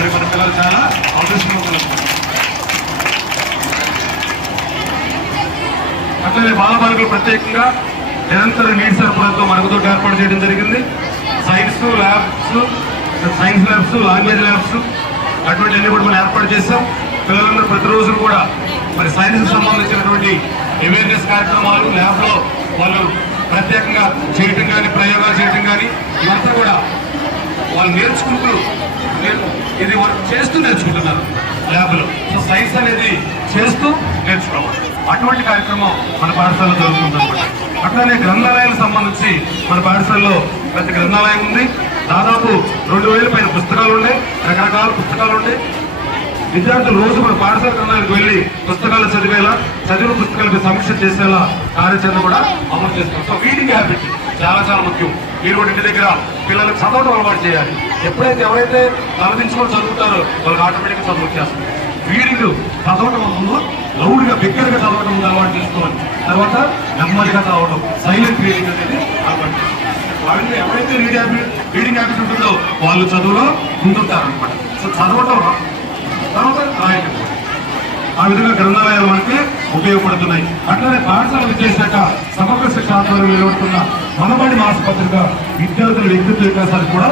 మరి మన పిల్లలు చాలా అదృష్టవంతులు అట్లనే బాలబాలికలు ప్రత్యేకంగా నిరంతర నీటి సరఫరాతో మరుగుదొడ్డి ఏర్పాటు చేయడం జరిగింది. Science labs science labs language labs అటువంటి అన్ని కూడా మనం ఏర్పాటు చేస్తాం పిల్లలందరూ ప్రతిరోజు కూడా మరి సైన్స్ సంబంధించినటువంటి అవేర్నెస్ కార్యక్రమాలు ల్యాబ్లో వాళ్ళు ప్రత్యేకంగా చేయటం కానీ ప్రయోగాలు చేయటం కానీ ఇవంతా కూడా వాళ్ళు నేర్చుకుంటూ ఇది వర్క్ చేస్తూ నేర్చుకుంటున్నారు ల్యాబ్లో. సో సైన్స్ అనేది చేస్తూ నేర్చుకోవాలి. అటువంటి కార్యక్రమం మన పాఠశాలలో జరుగుతుంది అనమాట అట్లానే గ్రంథాలయాలకు సంబంధించి మన పాఠశాలలో ప్రతి గ్రంథాలయం ఉంది. దాదాపు రెండు వేల పైన పుస్తకాలు ఉన్నాయి రకరకాల పుస్తకాలు ఉన్నాయి విద్యార్థులు రోజు మన పాఠశాల గ్రంథాలకు వెళ్ళి పుస్తకాలు చదివేలా చదివిన పుస్తకాలకు సమీక్ష చేసేలా కార్యాచరణ కూడా అమలు చేస్తాం సో రీడింగ్ హ్యాబిట్ చాలా చాలా ముఖ్యం. మీరు కూడా ఇంటి దగ్గర పిల్లలకు చదవడం అలవాటు చేయాలి. ఎప్పుడైతే ఎవరైతే తలదించుకొని చదువుతారో వాళ్ళకి ఆటోమేటిక్గా చదువు వచ్చేస్తుంది. రీడింగ్ చదవటం ముందు లౌడ్గా బిగ్గరగా చదవటం ముందు అలవాటు చేసుకోవాలి. తర్వాత నెమ్మదిగా చదవడం సైలెంట్ రీడింగ్ అనేది అలవాటు వాళ్ళని ఎవరైతే రీడింగ్ హ్యాబిట్ రీడింగ్ హ్యాబిట్ ఉంటుందో వాళ్ళు చదువులో ముందుంటారు అనమాట సో చదవటం తర్వాత రాయటం. ఆ విధంగా గ్రంథాలయాలు మనకి ఉపయోగపడుతున్నాయి. అట్లనే పాఠశాల విద్యాశాఖ సమగ్ర శిక్షణ ఆధ్వర్యంలో నిలబడుతున్న మనబడి మాసపత్రిక విద్యార్థుల వ్యక్తిత్వ వికాసానికి కూడా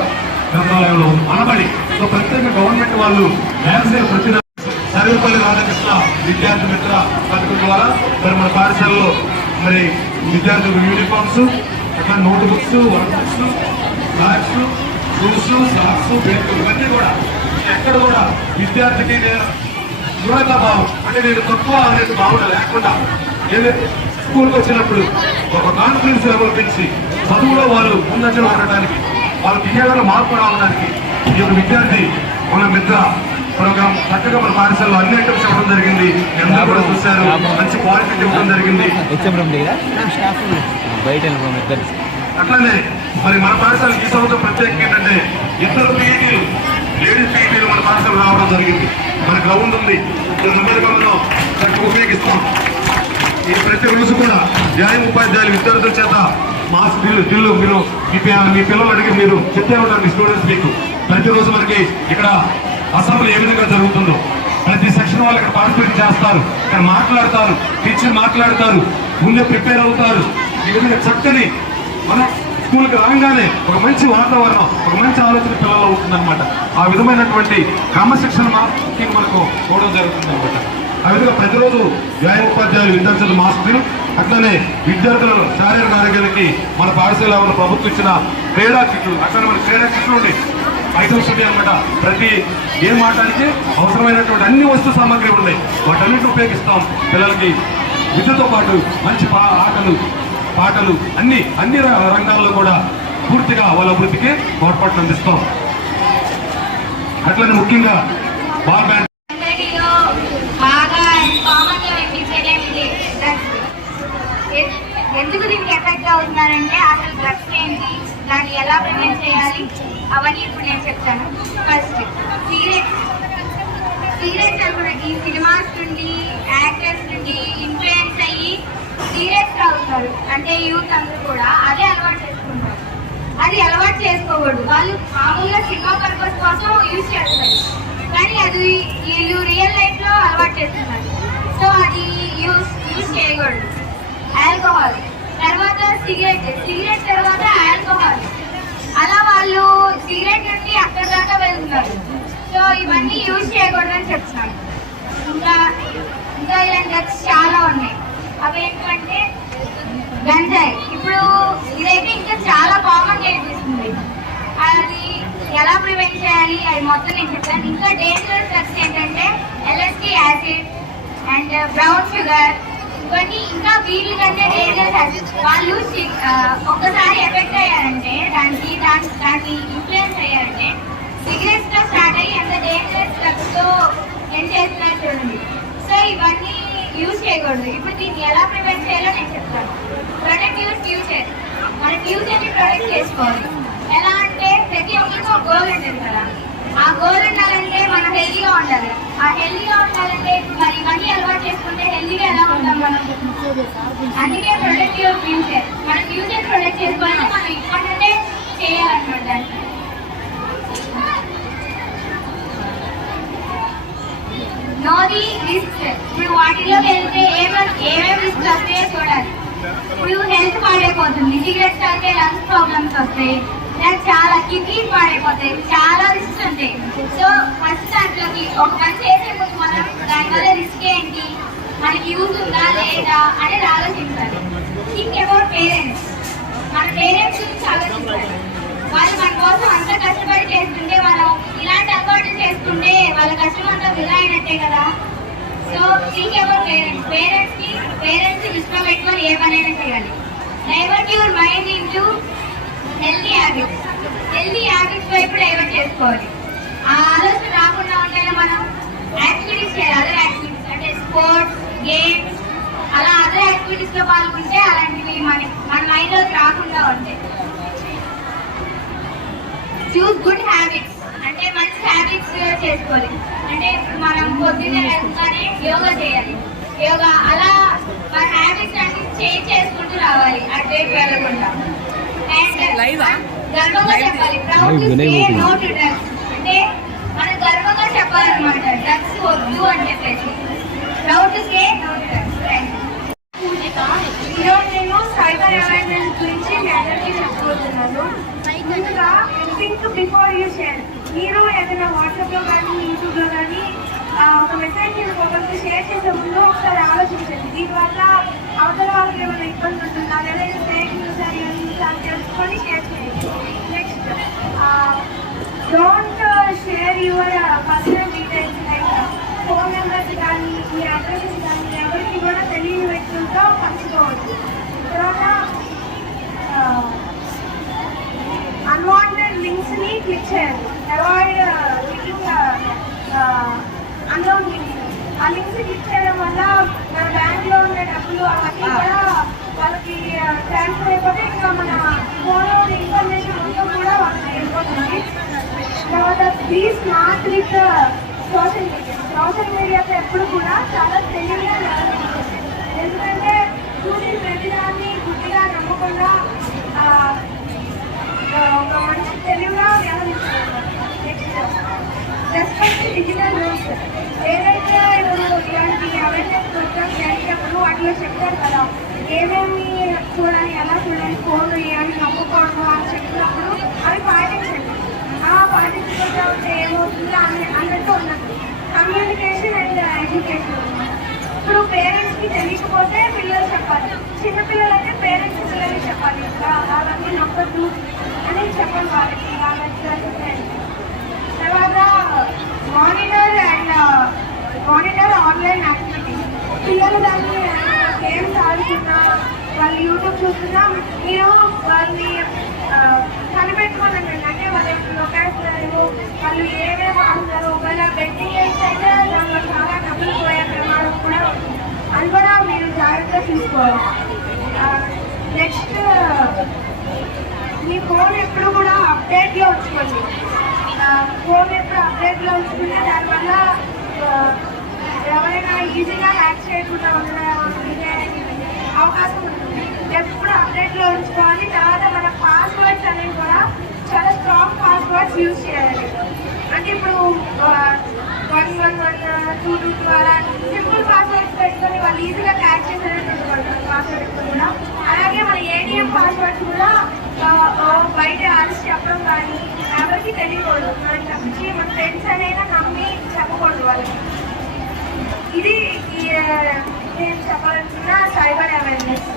గ్రంథాలయంలో ఉంది మనబడి సో ప్రత్యేక గవర్నమెంట్ వాళ్ళు మ్యాగజైన్ ప్రతి నెల సర్వేపల్లి రాధాకృష్ణ విద్యార్థి మిత్ర పథకం ద్వారా మరి మన పాఠశాలలో మరి విద్యార్థులకు యూనిఫామ్స్ అక్కడ notebooks workbooks bags shoes socks belt ఇవన్నీ కూడా ఎక్కడ కూడా విద్యార్థికి నేను న్యూనత భావం అంటే నేను తక్కువ అనేది భావన లేకుండా ఏదో స్కూల్కి వచ్చినప్పుడు ఒక కాన్ఫిడెన్స్ లెవెల్ పెంచి చదువులో వాళ్ళు ముందంజలో ఉండటానికి వాళ్ళ బిహేవియర్ మార్పు రావడానికి ఈ యొక్క విద్యార్థి మన మిత్ర ప్రోగ్రామ్ చక్కగా మన పాఠశాలలో అన్ని ఐటమ్స్ ఇవ్వడం జరిగింది. అందరూ కూడా చూశారు. మంచి క్వాలిటీ ఇవ్వడం జరిగింది. బయట అట్లనే మరి మన పాఠశాల ఈ సంవత్సరం ప్రత్యేకంగా ఏంటంటే ఇద్దరు పీఈటీలు లేడీస్ పీఈటీలు మన పాఠశాల రావడం జరిగింది. మన గ్రౌండ్ ఉంది. సందర్భంలో చక్కగా ఉపయోగిస్తాం ఈ ప్రతి రోజు కూడా వ్యాయామ ఉపాధ్యాయులు విద్యార్థుల చేత మాస్క్ డ్రిల్ డ్రిల్ మీరు మీ మీ పిల్లలు అడిగి మీరు చెప్తే ఉంటారు మీ స్టూడెంట్స్ మీకు. ప్రతిరోజు మనకి ఇక్కడ అసెంబ్లీ ఏ విధంగా జరుగుతుందో. ప్రతి సెక్షన్ వాళ్ళు ఇక్కడ పార్టిసిపేట్ చేస్తారు. ఇక్కడ మాట్లాడతారు. టీచర్ మాట్లాడతారు. ముందే ప్రిపేర్ అవుతారు. ఈ విధంగా చక్కని మన స్కూల్కి రాగానే ఒక మంచి వాతావరణం ఒక మంచి ఆలోచన పిల్లలు అవుతుందన్నమాట. ఆ విధమైనటువంటి క్రమశిక్షణ మార్కింగ్ మనకు చూడడం జరుగుతుంది అనమాట ఆ విధంగా ప్రతిరోజు వ్యాయామ ఉపాధ్యాయులు విద్యార్థులు మాస్కులు అట్లనే విద్యార్థుల శారీరక ఆరోగ్యానికి మన పాఠశాల ప్రభుత్వం ఇచ్చిన క్రీడా కిట్లు అట్లనే మన క్రీడా కిట్లు ఉండి ఐటమ్స్ ఉంటాయి అనమాట ప్రతి ఏం ఆడటానికి అవసరమైనటువంటి అన్ని వస్తు సామాగ్రి ఉన్నాయి. వాటన్నిటిని ఉపయోగిస్తాం. పిల్లలకి విద్యతో పాటు మంచి ఆటలు పాటలు అన్ని అన్ని ర- రంగాల్లో కూడా పూర్తిగా వాళ్ళ అభివృద్ధికి తోడ్పాటు అందిస్తాం. అట్లనే ముఖ్యంగా బాల్ బ్యాండ్ దీనికి అవుతున్నారంటే అసలు డ్రగ్స్ ఏంటి? దాన్ని ఎలా ప్రివెంట్ చేయాలి? అవన్నీ ఇప్పుడు నేను చెప్తాను. First serious. సీరియస్ కూడా ఈ సినిమాస్ నుండి యాక్టర్స్ నుండి ఇన్ఫ్లుయెన్స్ అయ్యి సీరియస్ అవుతారు అంటే యూత్ అందరూ కూడా అదే అలవాటు చేసుకుంటారు. అది అలవాటు చేసుకోకూడదు. వాళ్ళు మామూలుగా సినిమా పర్పస్ కోసం యూజ్ చేస్తారు. కానీ అది వీళ్ళు రియల్ లైఫ్లో అలవాటు చేస్తున్నారు. సో అది యూస్ యూజ్ చేయకూడదు. ఆల్కహాల్ తర్వాత సిగరెట్. సిగరెట్ తర్వాత ఆల్కహాల్. అలా వాళ్ళు సిగరెట్ నుండి అక్కడ దాకా వెళ్తున్నారు. సో ఇవన్నీ యూజ్ చేయకూడదని చెప్తున్నాను. ఇంకా ఇంకా ఇలాంటి డ్రగ్స్ చాలా ఉన్నాయి. అవి ఏంటంటే గంజాయి. ఇప్పుడు ఇదైతే ఇంకా చాలా కామన్ కనిపిస్తుంది అది ఎలా ప్రివెంట్ చేయాలి? అది మొత్తం నేను చెప్తాను ఇంకా డేంజరస్ డ్రగ్స్ ఏంటంటే LST acid and brown sugar ఇవన్నీ ఇంకా వీళ్ళు కంటే డేంజరస్ వాళ్ళు ఒక్కసారి ఎఫెక్ట్ అయ్యారంటే దానికి దాని దాన్ని ఇన్ఫ్లుయెన్స్ అయ్యారంటే సిగరెట్స్తో స్టార్ట్ అయ్యి ఎంత డేంజరస్ డ్రగ్స్తో ఎండ్ చేస్తున్నారు చూడండి. సో ఇవన్నీ యూజ్ చేయకూడదు. ఇప్పుడు దీన్ని ఎలా ప్రివెంట్ చేయాలో నేను చెప్తాను. ప్రొటెక్ట్ యువర్ ఫ్యూచర్ మన ఫ్యూచర్ని ప్రొటెక్ట్ చేసుకోవాలి. ఎలా అంటే ప్రతి ఒక్కరికి ఒక గోల్ ఉంటుంది కదా. ఆ గోల్ ఉండాలంటే మనం హెల్దీగా ఉండాలి. ఆ హెల్దీగా ఉండాలంటే మరి ఇవన్నీ అలవాటు చేసుకుంటే హెల్దీగా ఎలా ఉంటాం మనం? అందుకే ప్రొటెక్ట్ యువర్ ఫ్యూచర్ మన ఫ్యూచర్ ప్రొడక్ట్ చేసుకోవాలంటే మనం ఇప్పటి చేయాలన్నమాట దానికి. నో రిస్క్ ఇప్పుడు వాటిలో వెళ్తే ఏమేమి ఏమేమి రిస్క్ వస్తాయో చూడాలి. ఇప్పుడు హెల్త్ పాడైపోతుంది. సిగరెట్స్ తాగితే లంగ్స్ ప్రాబ్లమ్స్ వస్తాయి. నాకు చాలా కిడ్నీ పాడైపోతాయి చాలా రిస్క్ ఉంటాయి. సో ఫస్ట్ దాంట్లోకి ఒక పని చేసే ముందు మనం దానివల్ల రిస్క్ ఏంటి? మనకి యూజ్ ఉందా లేదా అనేది ఆలోచించాలి. థింక్ అబౌట్ పేరెంట్స్ మన పేరెంట్స్ గురించి ఆలోచించాలి. వాళ్ళు మన కోసం అంత కష్టపడి చేస్తుంటే మనం ఇలాంటి అలవాట్లు చేస్తుంటే వాళ్ళ కష్టం అంతా విధా అయినట్టే కదా? సో థింక్ అబౌట్ పేరెంట్స్ పేరెంట్స్కి పేరెంట్స్ దృష్టిలో పెట్టుకొని ఏ పనైనా చేయాలి divert your mind into healthy habits. Healthy habits వైపు డైవర్ట్ చేసుకోవాలి? ఆ ఆలోచన రాకుండా ఉంటేనే మనం యాక్టివిటీస్ చేయాలి అదర్ యాక్టివిటీస్. అంటే స్పోర్ట్స్ గేమ్స్ అలా అదర్ యాక్టివిటీస్లో పాల్గొంటే అలాంటివి మన మన మైండ్లోకి రాకుండా ఉంటాయి చూస్ గుడ్ హ్యాబిట్స్ అంటే మంచి హ్యాబిట్స్ చేసుకోవాలి. అంటే ఇప్పుడు మనం పొద్దున్నే లేకుండానే యోగా చేయాలి. యోగా అలా మన హ్యాబిట్స్ అన్ని చేంజ్ చేసుకుంటూ రావాలి. అటువైపు వెళ్ళకుండా. డ్రగ్స్ అంటే మనం గర్వంగా చెప్పాలన్నమాట. డ్రగ్స్ వద్దు అని చెప్పేసి. Proud to say no to drugs ఈరోజు నేను సైబర్ అవేర్నెస్ గురించి మీ అందరికీ చెప్పబోతున్నాను. ముందుగా థింక్ బిఫోర్ యూ షేర్ మీరు ఏదైనా వాట్సాప్లో కానీ యూట్యూబ్లో కానీ ఆ, ఒక మెసేజ్ ఒకరికి షేర్ చేసే ముందు ఒకసారి ఆలోచించండి. దీనివల్ల అవతల వాళ్ళకి ఏమైనా ఇబ్బంది ఉంటుందా? లేదా ఫేక్ న్యూస్ అని తెలుసుకొని చేయండి next don't share your personal details like phone numbers కానీ మీ అడ్రసెస్ కానీ ఎవరికి కూడా తెలియని వ్యక్తులతో పంచుకోవద్దు తర్వాత అన్వాంటెడ్ లింక్స్ని క్లిక్ చేయండి అవాయిడ్ క్లికింగ్ అన్లోన్ లింక్స్ ఆ లింక్స్ క్లిక్ చేయడం వల్ల మన బ్యాంక్లో ఉన్న డబ్బులు అవన్నీ కూడా వాళ్ళకి ట్రాన్స్ఫర్ అయిపోతే ఇంకా మన ఫోన్ ఇన్ఫర్మేషన్ మొత్తం కూడా వాళ్ళకి వెళ్ళిపోతుంది తర్వాత please not with social media social మీడియాతో ఎప్పుడు కూడా చాలా తెలివిగా వ్యవహరించండి ఎందుకంటే చూసి ప్రతిదాన్ని గుడ్డిగా నమ్మకుండా ఒక మంచి తెలివిగా వ్యవహరించాలి రెస్పెక్ట్ డిజిటల్ రూల్స్ ఏదైతే ఇప్పుడు ఇలాంటి అవేర్నెస్ ప్రోగ్రామ్స్ జరిగినప్పుడు వాటిలో చెప్తారు కదా? ఏమేమి చూడాలి ఎలా చూడాలి ఫోన్ ఏమని నమ్ముకోవడం అని చెప్పినప్పుడు అవి పాటించండి ఆ పాటించకపోతే అని అన్నట్టు ఉన్నది కమ్యూనికేషన్ అండ్ ఎడ్యుకేషన్ ఇప్పుడు పేరెంట్స్కి తెలియకపోతే పిల్లలు చెప్పాలి. చిన్నపిల్లలు అయితే పేరెంట్స్ పిల్లలకి చెప్పాలి. ఇంకా అవన్నీ నమ్మద్దు అని చెప్పండి వాళ్ళకి వాళ్ళకి తర్వాత monitor and monitor online activity పిల్లలు దాన్ని uh, గేమ్స్ ఆడుతున్నా వాళ్ళు యూట్యూబ్ చూస్తున్నా మీరు వాళ్ళని ఆ, కనిపెట్టుకోనండి అంటే వాళ్ళ యొక్క వాళ్ళు ఏమేమి ఆడుతున్నారు ఒకవేళ బెట్టింగ్ గేమ్స్ అయితే చాలా డబ్బులు పోయే ప్రమాదం కూడా అది కూడా మీరు జాగ్రత్తగా చూసుకోవాలి. నెక్స్ట్ మీ ఫోన్ ఎప్పుడు కూడా అప్డేట్లో ఉంచుకోండి. ఫోన్ ఎప్పుడు అప్డేట్లో ఉంచుకుంటే దానివల్ల ఎవరైనా ఈజీగా హ్యాక్ చేయకుండా ఉండే అవకాశం ఉంటుంది. ఎప్పుడు అప్డేట్లో ఉంచుకోవాలి. తర్వాత మన పాస్వర్డ్స్ అనేవి కూడా చాలా స్ట్రాంగ్ పాస్వర్డ్స్ యూజ్ చేయాలి. అంటే ఇప్పుడు one one one two two two అలా సింపుల్ పాస్వర్డ్స్ పెట్టుకొని వాళ్ళు ఈజీగా క్యాచ్ చేసేటట్టు పాస్వర్డ్స్ కూడా. అలాగే మన ఏటీఎం పాస్వర్డ్స్ కూడా బయట అరిచి చెప్పడం కానీ ఎవరికి తెలియకూడదు. మనం తప్పించి మన ఫ్రెండ్స్ అనేది నమ్మి చెప్పకూడదు వాళ్ళకి. ఇది ఈ, నేను చెప్పాలనుకున్న సైబర్ అవేర్నెస్